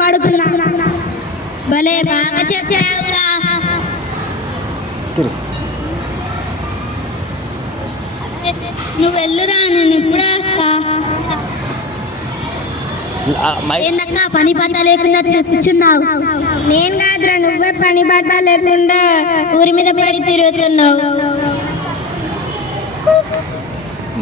పడుకున్నా భలే బాగా చెప్పావురా. నువ్వు వెళ్ళురా, నేను ఇప్పుడే వస్తా. ఏందక్క పని పట్ట లేకుండా కూర్చున్నావు? నేను కాదురా, నువ్వే పని పట్ట లేకుండా ఊరి మీద పడి తిరుగుతున్నావు.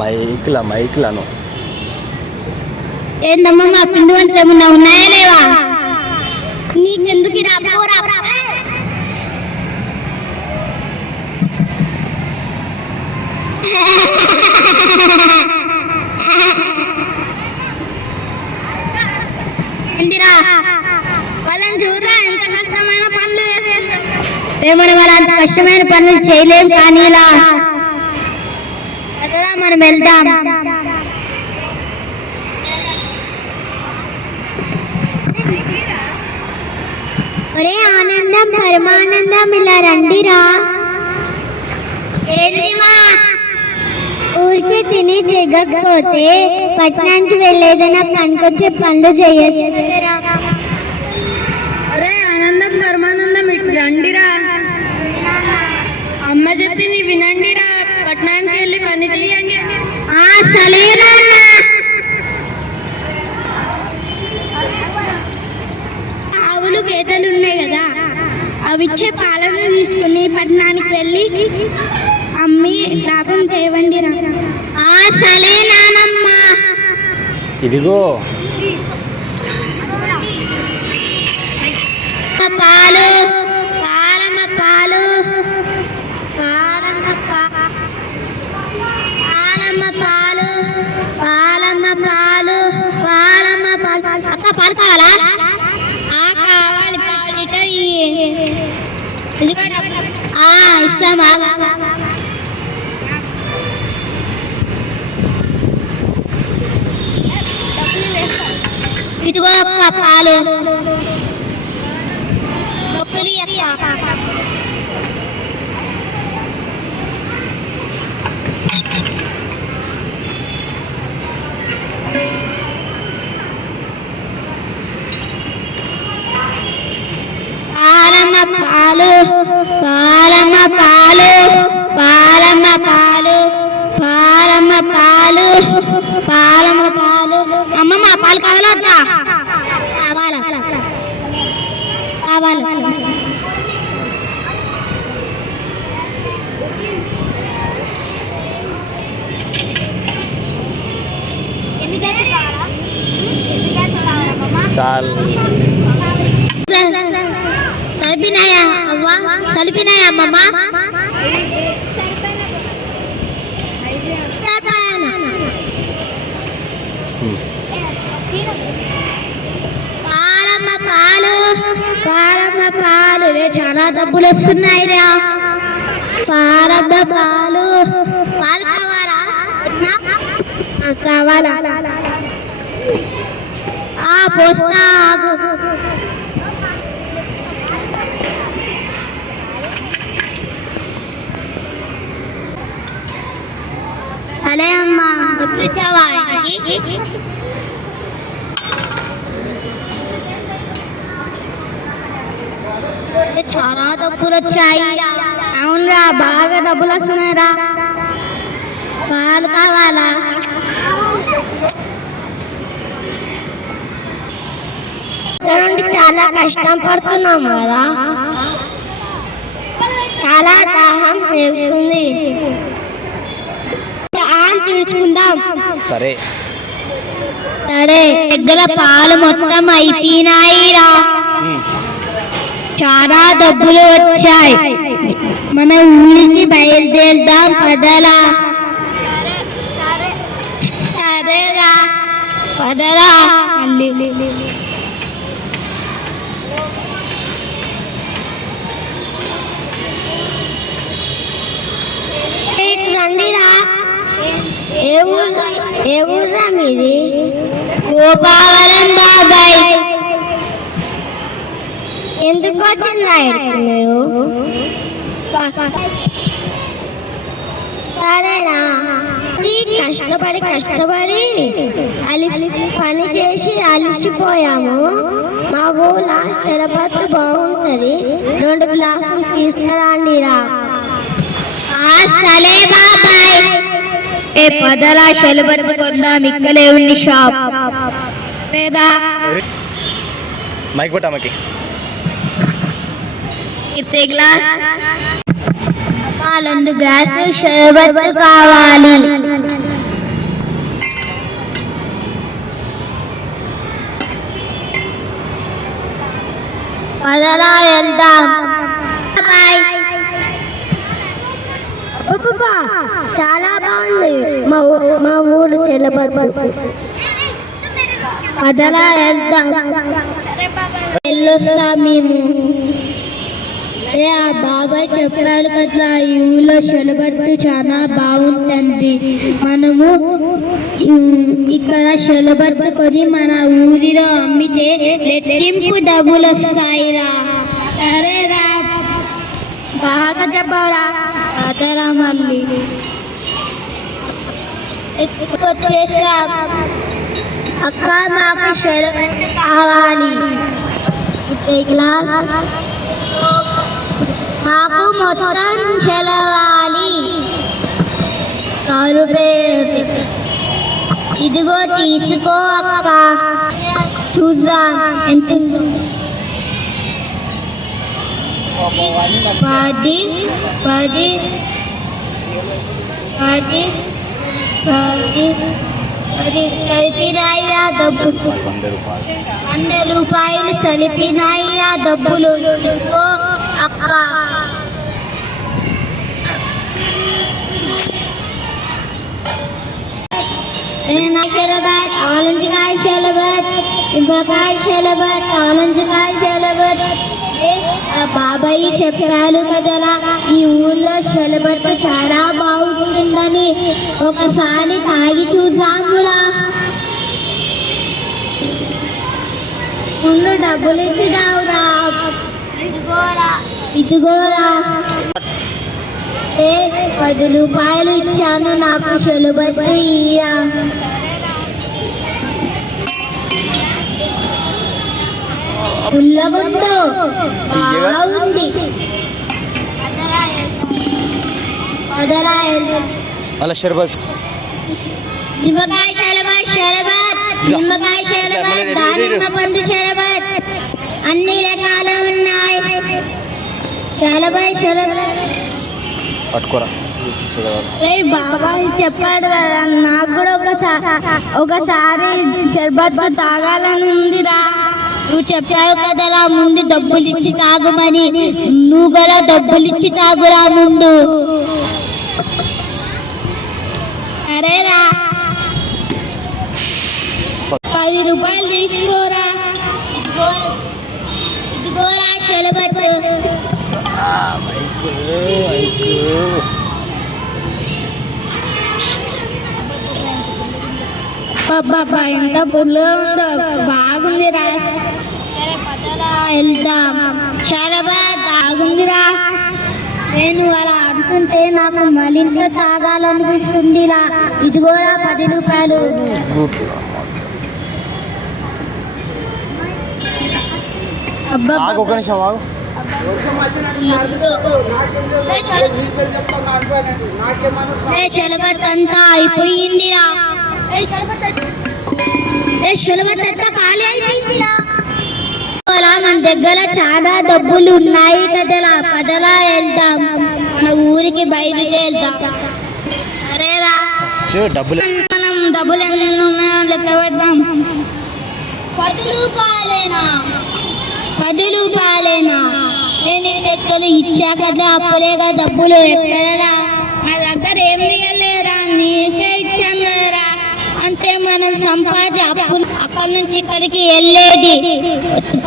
మైక్లను ఏందమ్మా మా పిండి వంటలు ఏమన్నా ఉన్నాయా లేవా? నీకెందుకు ఇందిరా వాళ్ళని చూడరా, ఎంత కష్టమైన పనులు ఏమని వాళ్ళు అంత కష్టమైన పనులు చేయలేం. కానీ ఇలా మనం వెళ్దాం. ఒరే ఆనందం పరమానందం ఇలా రండిరా. ఏందిమా ఊరికే తిని దిగకపోతే పట్టణానికి వెళ్ళేదైనా పనికొచ్చే పనులు చేయొచ్చు. ఒరే ఆనందం పరమానందం ఇటు రండిరా. అమ్మ చెప్పింది వినండిరా, పట్టణానికి వెళ్ళి పని చేయండి. సరేనా? ఆవులు గేదెలు ఉన్నాయి కదా, అవి ఇచ్చే పాలను తీసుకుని పట్టణానికి వెళ్ళి అమ్మి లాభం తేవండి రా. సరేనానమ్మా. ఇదిగో పాలు పాలమ్మ పాలు పాలమ్మ పాలమ్మ పాలు పాలమ్మ పాలు పాలమ్మ పాలు. అక్క పాలు కావాలా? కావాలి, పాలు లీటర్ ఇస్తామా? ఇదిగో అక్క పాలు. పాలమ్మ పాలు పాలమ్మ పాలు పాలమ్మ పాలు పాలమ్మ పాలు పాలమ్మ పాలు. అమ్మమ్మ పాలు కావాలా వద్దా? కావాలా కావాలి. కలిపినాయా అవ్వా? కలిపినాయా అమ్మమ్మ? పాలమ్మ పాలు పాలమ్మ పాలు. చాలా డబ్బులు వస్తున్నాయి రా. పాలమ్మ పాలు పాలు కావాలా? కావాలా? పోస్తా. సరే అమ్మా, ఎప్పుడు ఇచ్చావా? చాలా డబ్బులు వచ్చాయి. అవునరా, బాగా డబ్బులు వస్తున్నాయిరా. పాలు కావాలా? చాలా కష్టం పడుతున్నాం కదా, చాలా దాహం వేస్తుంది. దాహం తీర్చుకుందాం. సరే సరే. దగ్గర పాలు మొత్తం అయిపోయినాయిరా. చాలా డబ్బులు వచ్చాయి. మన ఊరికి బయలుదేరుదాం పదలా. సరేరా పదరా. రండిరా. ఏ ఊరా మీది? గోపావరం బాబాయ్. ఎందుకు వచ్చిండ్రా మీరు? సరేనా కష్టపడి పని చేసి అలిసిపోయాము. మా ఊళ్ళో షరబత్తు బాగుంటది, 2 గ్లాసులు తీసుకురండి రా. సరే బాబాయ్. పదరా షరబత్తు కొందాం, ఇక్కడే ఉంది షాప్. లేదా మైక్ పట్టామకి గ్లాస్ 2 గ్లాసులు షరబత్తు కావాలి. పదలా వెళ్దాం. చాలా బాగుంది మా ఊరు షరబత్తు. పదలా వెళ్దాం. వెళ్ళొస్తా మేము. ఆ బాబాయ్ చెప్పారు కదా, ఈ ఊళ్ళో షరబత్తు చాలా బాగుంటుంది. మనము ఇక్కడ షరబత్తు కొని మన ఊరిలో అమ్మితే రెట్టింపు డబ్బులు వస్తాయిరా. సరేరా, బాగా చెప్పారా. అదరా మళ్ళీ వచ్చేసా. అక్క మాకు షరబత్తు కావాలి. గ్లాస్ మాకు మొత్తం చెలవాలి. 100 రూపాయలు. ఇదిగో తీసుకో అక్క, చూద్దాం ఎంత. 10 కలిపినాయిరా డబ్బులు. 100 రూపాయలు కలిపినాయిరా డబ్బులు. ఇదిగో అక్క. షరబత్, ఆరెంజ్కాయ షరబత్, నిమ్మకాయ షరబత్, ఆరెంజ్కాయ షరబత్. బాబాయ్ చెప్పారు కదరా, ఈ ఊళ్ళో షరబత్తు చాలా బాగుంటుందని. ఒకసారి తాగి చూసామురా. ముందు డబ్బులు ఇచ్చిదావురా. ఇదిగోరా 10 రూపాయలు ఇచ్చాను, నాకు షరబత్తు ఇయ్యా. పుల్లగుండు బాగుంది. అలా షర్బత్, నిమ్మకాయ షరబత్, నిమ్మకాయ షరబత్, దానిమ్మ పండు షరబత్, అన్ని రకాలు ఉన్నాయి. షరబత్ పట్టుకోరా. బాబాయ్ చెప్పాడు కదా, నాకు కూడా ఒకసారి షర్బత్ తాగాలని ఉందిరా. నువ్వు చెప్పావు కదరా ముందు డబ్బులు ఇచ్చి తాగుమని. నువ్వు కూడా డబ్బులు ఇచ్చి తాగురా ముందు. సరేరా, 10 రూపాయలు తీసుకోరా. ఇదిగోరా షరబత్. బాబా ఎంత పుల్లగా ఉందో, బాగుందిరా. వెళ్దాం. షరబత్ బాగుందిరా. నేను అలా అంటుంటే నాకు మరింత తాగాలనిపిస్తుందిరా. ఇదిగోరా 10 రూపాయలు. ఒక నిమిషం ఆగు. షరబత్ అంతా అయిపోయిందిరా. షరబత్ అంతా ఖాళీ అయిపోయిందిరా. మన దగ్గర చాలా డబ్బులు ఉన్నాయి కదలా, పదలా వెళ్దాం. మన ఊరికి బయలుదేరుదాం. సరేరా, డబ్బులు మనం డబ్బులు ఎన్ని ఉన్నాయో లెక్క పెడదాం. 10 రూపాయలేనా? 10 రూపాయలేనా? నేను ఎక్కడ ఇచ్చా కదా అప్పులేగా డబ్బులు. ఎక్కడరా, నా దగ్గర ఏం లేరా, నీకే ఇచ్చాను కదరా. అంతే, మనం సంపాది అప్పు అక్కడి నుంచి ఇక్కడికి వెళ్ళేది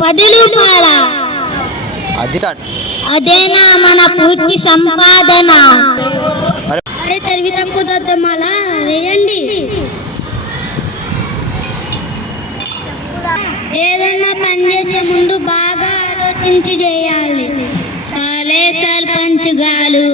10 రూపాయల. అదేనా మన పూర్తి సంపాదన? అరే తెలివి తక్కువ దద్దమ్మలా వేయండి. ఏదన్నా పని చేసే ముందు బాగా ఆలోచించి చేయాలి. సరే సరే. సర్పంచ్ గారు